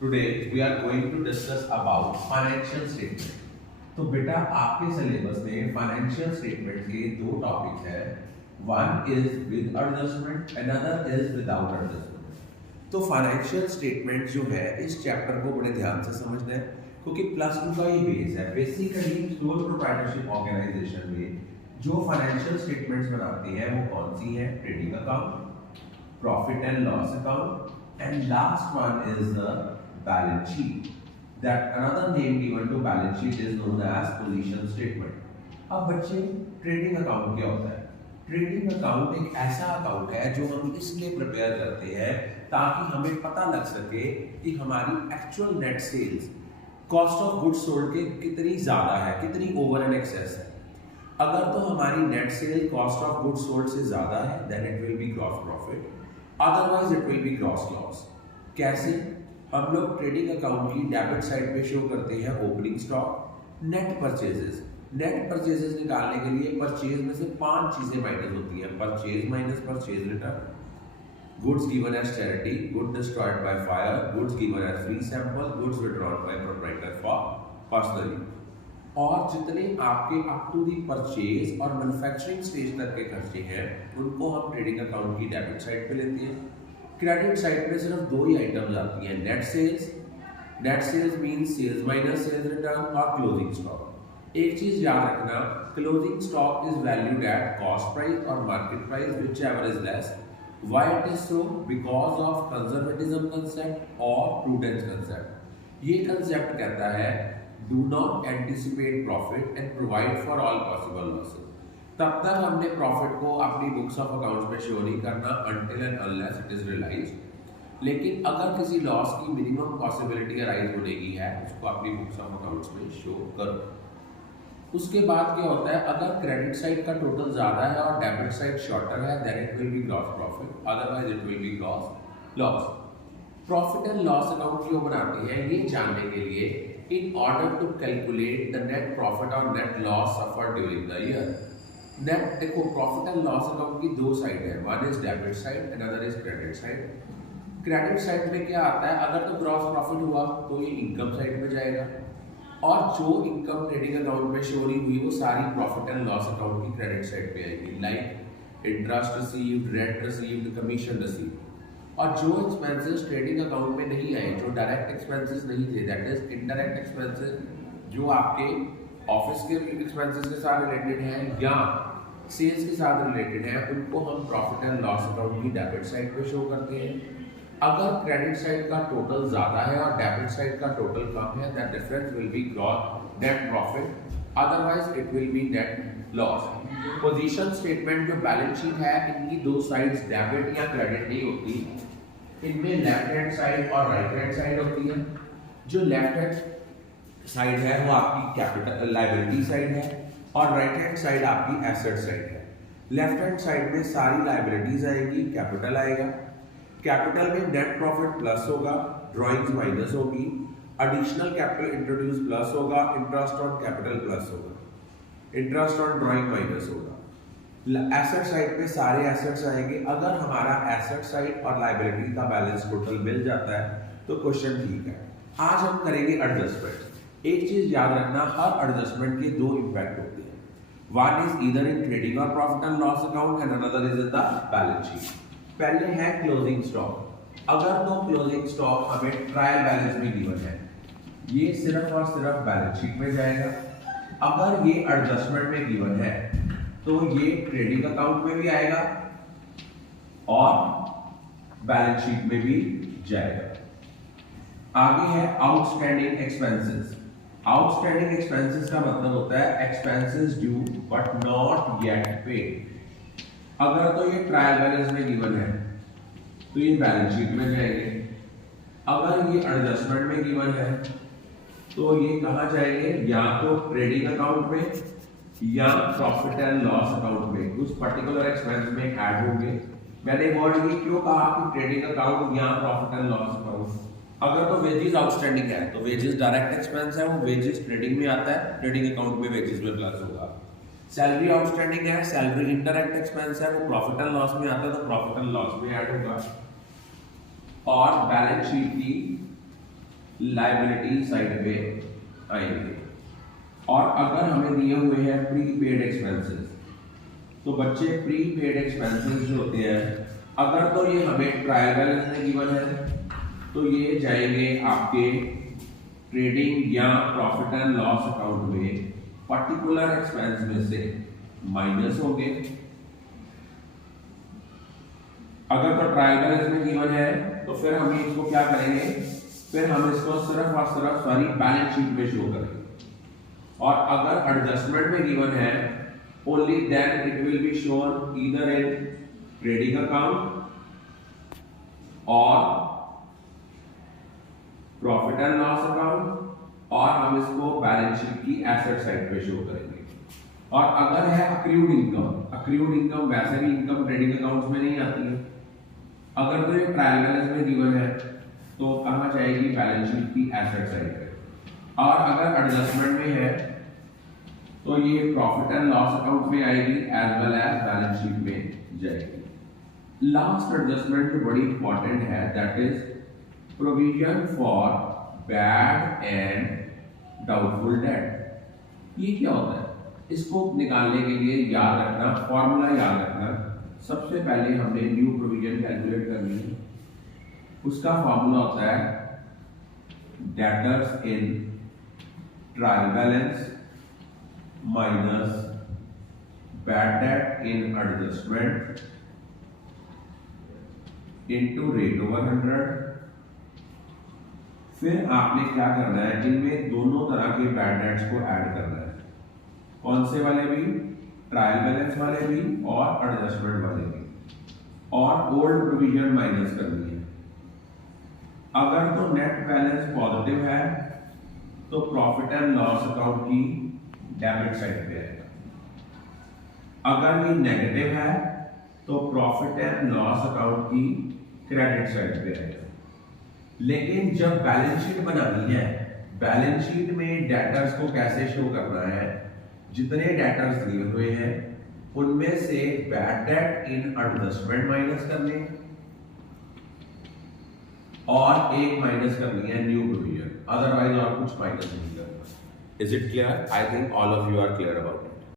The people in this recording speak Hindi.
Today we are going to discuss about financial statement. तो बेटा आपके सिलेबस में फाइनेंशियल स्टेटमेंट के दो टॉपिक है. One is with adjustment, another is without adjustment. तो फाइनेंशियल स्टेटमेंट जो है इस चैप्टर को बड़े ध्यान से समझना है क्योंकि प्लस टू का ये बेस है. बेसिकली सोल प्रोप्राइटरशिप ऑर्गेनाइजेशन में जो फाइनेंशियल स्टेटमेंट्स बनाती है वो कौन सी है? Trading account, profit and loss account, and last one is the balance sheet. That another name given to balance sheet is known as position statement. अब बच्चे ट्रेडिंग अकाउंट क्या होता है? ट्रेडिंग अकाउंट एक ऐसा अकाउंट है जो हम इसलिए प्रिपेयर करते हैं ताकि हमें पता लग सके कि हमारी actual net sales cost of goods sold के कितनी ज्यादा है, कितनी ओवर एंड एक्सेस है. अगर तो हमारी net sale cost of goods sold से ज्यादा है then it will be gross profit, otherwise it will be gross loss. कैसे? हम लोग ट्रेडिंग अकाउंट की डेबिट साइड पे शो करते हैं opening stock, net purchases. Net purchases निकालने के लिए परचेज में से 5 चीजें माइनस होती हैं. Purchase minus purchase return, goods given as charity, good destroyed by fire, goods given as free sample, goods withdrawn by proprietor for personal use. और जितने आपके अप टू दी परचेज और मैन्युफैक्चरिंग स्टेज तक के खर्चे हैं उनको हम ट्रेडिंग अकाउंट की डेबिट साइड पे लेते हैं. क्रेडिट साइड पे सिर्फ दो ही आइटम्स आती हैं, net sales. Net sales means sales minus sales return और क्लोजिंग स्टॉक. एक चीज याद रखना, closing stock is valued at cost price और market price whichever is less. Why it is so? Because of conservatism concept और प्रूडेंस कांसेप्ट. ये कांसेप्ट कहता है do not anticipate profit and provide for all possible losses. तब तक हमने प्रॉफिट को अपनी बुक्स ऑफ अकाउंट्स में शो नहीं करना until and unless it is realized. लेकिन अगर किसी लॉस की मिनिमम पॉसिबिलिटी अराइज होने की है उसको अपनी बुक्स ऑफ अकाउंट्स में शो करो. उसके बाद क्या होता है, अगर क्रेडिट साइड का टोटल ज्यादा है और डेबिट साइड शॉर्टर है then it will be gross profit, otherwise it will be gross loss. Profit and loss account क्यों बनाते हैं ये जानने के लिए, in order to calculate the net profit और net loss suffered during the year. Net देखो, प्रॉफिट एंड लॉस अकाउंट की दो साइड है, one is debit side, another is credit side. Credit side में क्या आता है, अगर तो ग्रॉस प्रॉफिट हुआ तो ये इनकम साइड में जाएगा और जो इनकम ट्रेडिंग अकाउंट में शो नहीं हुई वो सारी प्रॉफिट एंड लॉस अकाउंट की क्रेडिट साइड पे आएगी, like interest received, rent received, commission received. और जो एक्सपेंसेस ट्रेडिंग अकाउंट में नहीं आए, जो डायरेक्ट एक्सपेंसेस नहीं थे, दैट इज इनडायरेक्ट एक्सपेंसेस, जो आपके ऑफिस के एक्सपेंसेस के साथ रिलेटेड है या सेल्स के साथ रिलेटेड है, उनको हम प्रॉफिट एंड लॉस अकाउंट की डेबिट साइड पे शो करते हैं. अगर क्रेडिट साइड का टोटल ज्यादा है और डेबिट साइड का टोटल कम है that difference will be gross net profit, otherwise it will B net loss. Position statement जो बैलेंस शीट है इनकी दो साइड्स डेबिट या क्रेडिट नहीं होती, इनमें लेफ्ट हैंड साइड और राइट हैंड साइड होती है. जो लेफ्ट हैंड साइड है वो आपकी कैपिटल लायबिलिटी साइड है और राइट हैंड साइड आपकी एसेट साइड है. लेफ्ट हैंड साइड में सारी लायबिलिटीज आएगी, कैपिटल आएगा. कैपिटल में नेट प्रॉफिट प्लस होगा, ड्रॉइंग्स माइनस होगी, एडिशनल कैपिटल इंट्रोड्यूस प्लस होगा, इंटरेस्ट ऑन कैपिटल प्लस होगा, इंटरेस्ट ऑन ड्रॉइंग माइनस होगा. एसेट साइड पे सारे एसेट्स आएंगे. अगर हमारा एसेट साइड और लायबिलिटी का बैलेंस टोटल मिल जाता है तो क्वेश्चन ठीक है. आज हम करेंगे एडजस्टमेंट. एक चीज याद रखना, हर एडजस्टमेंट के दो इंपैक्ट होते हैं. One is either in trading और profit and loss account and another is in the balance sheet. पहले है क्लोजिंग स्टॉक. अगर तो क्लोजिंग स्टॉक हमें ट्रायल बैलेंस में गिवन है, ये सिर्फ और सिर्फ बैलेंस शीट में जाएगा. अगर ये एडजस्टमेंट में गिवन है तो ये ट्रेडिंग अकाउंट में भी आएगा और बैलेंस शीट में भी जाएगा. आगे है आउटस्टैंडिंग एक्सपेंसेस. आउटस्टैंडिंग एक्सपेंसेस का मतलब होता है expenses due but not yet paid. अगर तो ये ट्रायल बैलेंस में गिवन है तो ये बैलेंस शीट में जाएंगे. अगर ये एडजस्टमेंट में गिवन है तो ये कहां जाएंगे, या तो ट्रेडिंग अकाउंट में या प्रॉफिट एंड लॉस अकाउंट में, उस पर्टिकुलर एक्सपेंस में ऐड होंगे. मैंने वर्ड ये क्यों कहा कि ट्रेडिंग अकाउंट या प्रॉफिट एंड लॉस अकाउंट. अगर तो वेजेस आउटस्टैंडिंग है तो वेजेस डायरेक्ट एक्सपेंस है, वो वेजेस ट्रेडिंग में आता है, ट्रेडिंग अकाउंट में वेजेस में प्लस होगा. सैलरी आउटस्टैंडिंग है, सैलरी इनडायरेक्ट एक्सपेंस है, वो प्रॉफिट एंड लॉस में आता है तो प्रॉफिट एंड लॉस में ऐड होगा. और बैलेंस शीट की लायबिलिटी साइड पे आएंगे। और अगर हमें दिए हुए हैं प्री पेड एक्सपेंसेस, तो बच्चे प्री पेड एक्सपेंसेस जो होते हैं, अगर तो ये हमें ट्रायल बैलेंस में गिवन है तो ये जाएंगे आपके ट्रेडिंग या प्रॉफिट एंड लॉस अकाउंट में, पर्टिकुलर एक्सपेंस में से माइनस होंगे। अगर तो ट्रायल बैलेंस में गिवन है तो फिर हम इसको क्या करेंगे, फिर हम इसको सिर्फ और सिर्फ बैलेंस शीट में शो करेंगे। और अगर एडजस्टमेंट में गिवन है, only then it will be shown either in trading account or profit and loss account, और हम इसको बैलेंस शीट की एसेट साइड पे शो करेंगे। और अगर है अक्रूड इनकम वैसे भी इनकम ट्रेडिंग अकाउंट्स में नहीं आती है। अगर तो ये ट्रायल बैलेंस में गिवन है तो कहाँ जाएगी, बैलेंस शीट की एसेट साइड पे। और अगर एडजस्टमेंट में है तो ये प्रॉफिट एंड लॉस अकाउंट में आएगी as well as balance sheet में जाएगी। लास्ट एडजस्टमेंट जो बड़ी इंपॉर्टेंट है, that is provision for bad and doubtful debt. ये क्या होता है, इसको निकालने के लिए याद रखना, फॉर्मूला याद रखना। सबसे पहले हमने न्यू प्रोविजन कैलकुलेट करनी है। उसका फॉर्मूला होता है debtors in trial balance minus bad debt in adjustment into rate over 100। फिर आपने क्या करना है, इनमें दोनों तरह के बैड डेट्स को ऐड करना है। कौन से वाले भी, ट्रायल बैलेंस वाले भी और एडजस्टमेंट वाले भी, और ओल्ड प्रोविजन माइनस करनी है। अगर तो नेट बैलेंस पॉजिटिव है तो प्रॉफिट एंड लॉस अकाउंट की डेबिट साइड पे आएगा। अगर ये नेगेटिव है तो प्रॉफिट एंड लॉस अकाउंट की क्रेडिट साइड पे आएगा। लेकिन जब बैलेंस शीट बनानी है, बैलेंस शीट में डेटर्स को कैसे शो करना है, जितने डेटर्स दिए हुए हैं उनमें से बैड डेट इन एडजस्टमेंट माइनस करने और एक माइनस करनी है न्यू प्रोविजन, अदरवाइज और कुछ माइनस नहीं करना। Is it clear? I think all of you are clear about it.